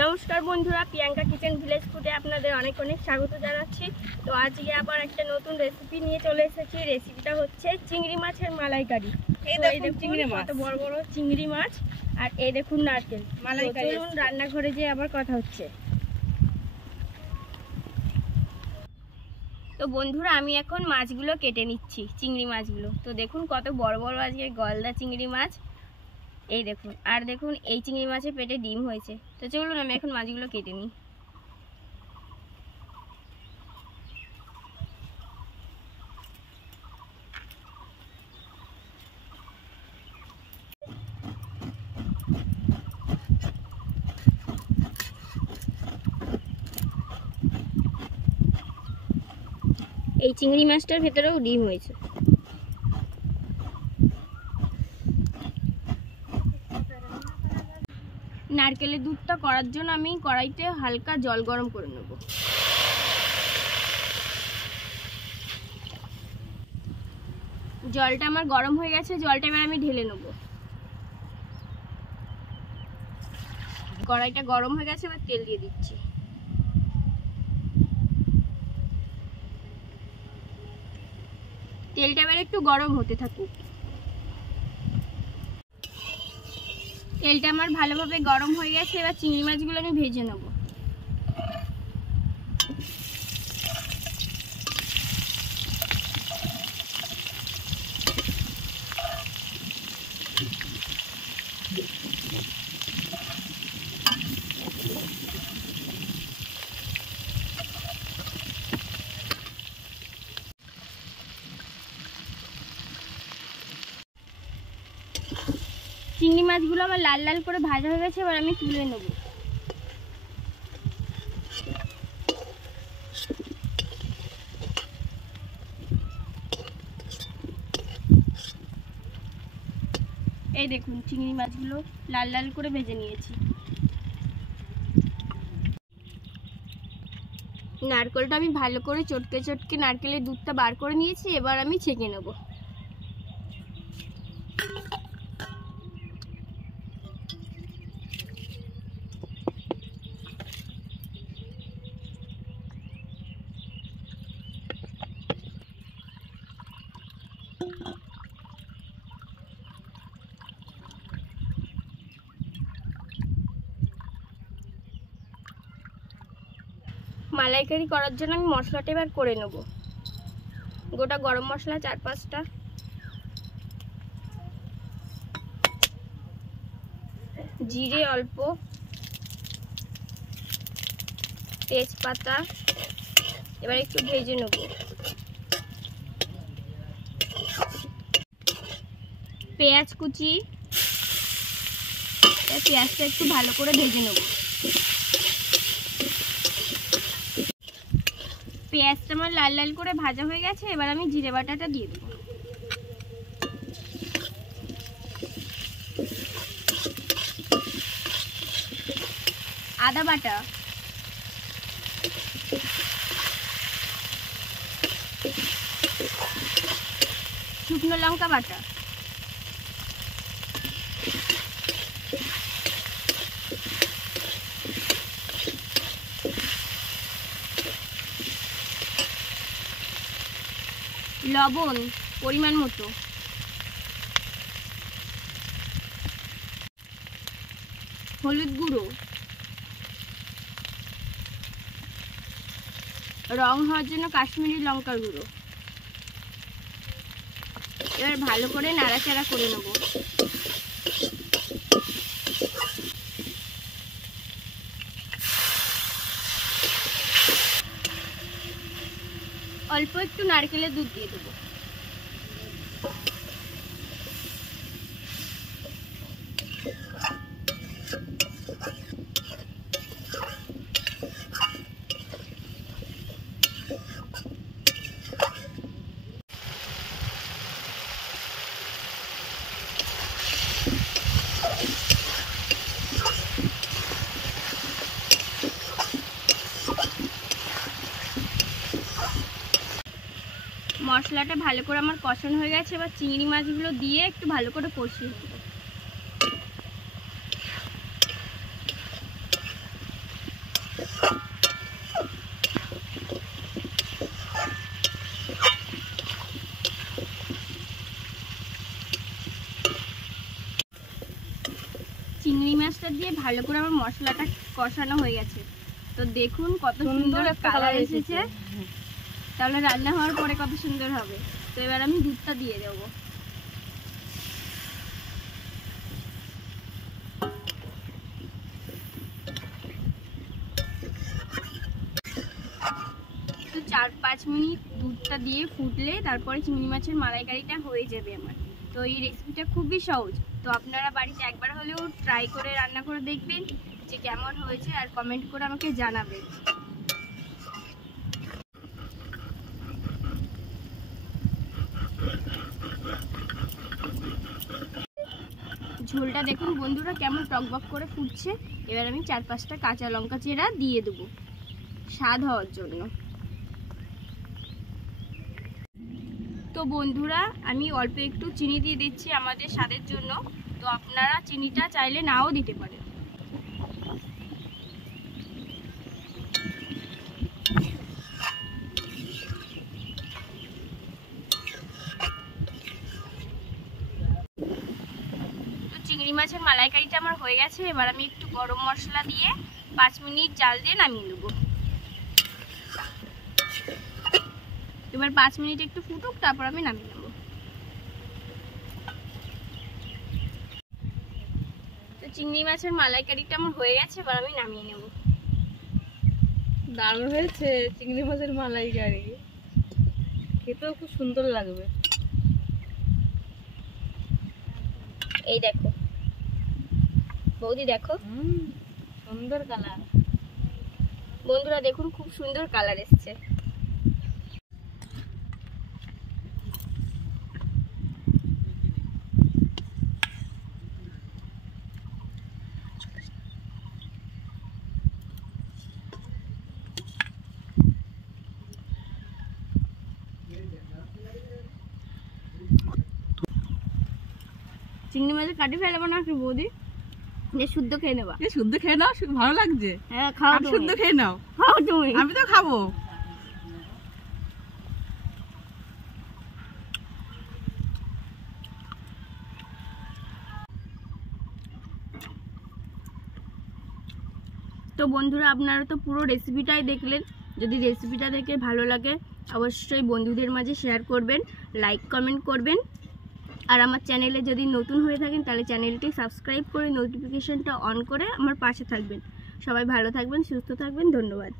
নমস্কার বন্ধুরা, Priyanka kitchen village ফুডে আপনাদের অনেক অনেক স্বাগত জানাচ্ছি। তো আজকে আবার একটা নতুন রেসিপি নিয়ে চলে এসেছি। রেসিপিটা হচ্ছে চিংড়ি মাছের মালাইকারি। এই দেখুন চিংড়ি মাছ, কত বড় বড় চিংড়ি মাছ, আর এই দেখুন নারকেল মালাইকারি। চলুন রান্নাঘরে যেয়ে আবার কথা হচ্ছে। তো বন্ধুরা, আমি এখন মাছগুলো কেটে নিচ্ছি, চিংড়ি মাছগুলো। তো দেখুন কত বড় বড় আজকে গলদা চিংড়ি মাছ। এই দেখুন, আর দেখুন এই চিংড়ি মাছের পেটে ডিম হয়েছে। তো চলুন আমি এখন মাছগুলো কেটে নিই। এই চিংড়ি মাছটার ভেতরেও ডিম হয়েছে। নারকেলের দুধটা করার জন্য আমি কড়াইতে হালকা জল গরম করে নেব। জলটা আমার গরম হয়ে গেছে, জলটা এবার আমি ঢেলে নেব। কড়াইটা গরম হয়ে গেছে, এবার তেল দিয়ে দিচ্ছি। তেলটা এবার একটু গরম হতে থাকুক। তেলটা আমার ভালোভাবে গরম হয়ে গেছে, এবার চিংড়ি মাছগুলো আমি ভেজে নেব। চিংড়ি মাছগুলো আমার লাল লাল করে ভাজা হয়ে গেছে, এবার আমি তুলে নেব। এই দেখুন চিংড়ি মাছগুলো লাল লাল করে ভেজে নিয়েছি। নারকেলটা আমি ভালো করে চটকে চটকে নারকেলের দুধটা বার করে নিয়েছি, এবার আমি ছেঁকে নেব। মালাইকারি করার জন্য আমি মশলাটা এবার করে নেব। গোটা গরম মশলা 4-5টা, জিরে অল্প, তেজপাতা এবার একটু ভেজে নেব। পেঁয়াজ কুচি, পেঁয়াজটা একটু ভালো করে ভেজে নেব। পেঁয়াজটা আমার লাল লাল করে ভাজা হয়ে গেছে, এবার আমি জিরে বাটাটা দিয়ে দেবো। আদা বাটা, শুকনো লঙ্কা বাটা, লবণ পরিমাণ মতো, হলুদ গুঁড়ো, রং হওয়ার জন্য কাশ্মীরি লঙ্কার গুঁড়ো। এবার ভালো করে নাড়াচাড়া করে নেব। অল্প একটু নারকেলের দুধ দিয়ে দেবো। মশলাটা ভালো করে আমার কষানো হয়ে গেছে, এবার চিংড়ি মাছগুলো দিয়ে একটু ভালো করে কষিয়ে নেব। দিয়ে ভালো করে আমার মশলাটা কষানো হয়ে গেছে। তো দেখুন কত সুন্দর কালার এসেছে। তাহলে রান্না হওয়ার পরে কত সুন্দর হবে। তো এবার আমি দুধটা দিয়ে দেবো। তো 4-5 মিনিট দুধটা দিয়ে ফুটলে তারপরে চিংড়ি মাছের মালাইকারিটা হয়ে যাবে আমার। তো এই রেসিপিটা খুবই সহজ। তো আপনারা বাড়িতে একবার হলেও ট্রাই করে রান্না করে দেখবেন যে কেমন হয়েছে, আর কমেন্ট করে আমাকে জানাবেন। ঝোলটা দেখুন বন্ধুরা কেমন টকবক করে ফুটছে। এবার আমি 4-5টা কাঁচা লঙ্কা চেরা দিয়ে দেবো স্বাদ হওয়ার জন্য। তো বন্ধুরা আমি অল্প একটু চিনি দিয়ে দিচ্ছি আমাদের স্বাদের জন্য। তো আপনারা চিনিটা চাইলে নাও দিতে পারেন। তো চিংড়ি মাছের মালাইকারিটা আমার হয়ে গেছে। এবার আমি একটু গরম মশলা দিয়ে 5 মিনিট জাল দিয়ে নামিয়ে নেব। এবার 5 মিনিট একটু ফুটুক, তারপর আমি নামিয়ে নেব। তো চিংড়ি মাছের মালাইকারিটা আমার হয়ে গেছে, এবার আমি নামিয়ে নেব। দারুণ হয়েছে চিংড়ি মাছের মালাইকারি, খেতেও খুব সুন্দর লাগবে। এই দেখো বৌদি, দেখো সুন্দর কালার। বন্ধুরা দেখুন খুব সুন্দর কালার এসছে। চিংড়ি মাছের কাটি ফেলবো না কি বৌদি? শুদ্ধ খেয়ে নেবা। শুদ্ধ খেয়ে নাও, ভালো লাগছে। হ্যাঁ খাও, শুদ্ধ খেয়ে নাও। খাও তুমি। আমি তো খাবো। তো বন্ধুরা আপনারা তো পুরো রেসিপিটাই দেখলেন। যদি রেসিপিটা দেখে ভালো লাগে অবশ্যই বন্ধুদের মাঝে শেয়ার করবেন, লাইক কমেন্ট করবেন। আর আমার চ্যানেলে যদি নতুন হয়ে থাকেন তাহলে চ্যানেলটি সাবস্ক্রাইব করে নোটিফিকেশনটা অন করে আমার পাশে থাকবেন। সবাই ভালো থাকবেন, সুস্থ থাকবেন। ধন্যবাদ।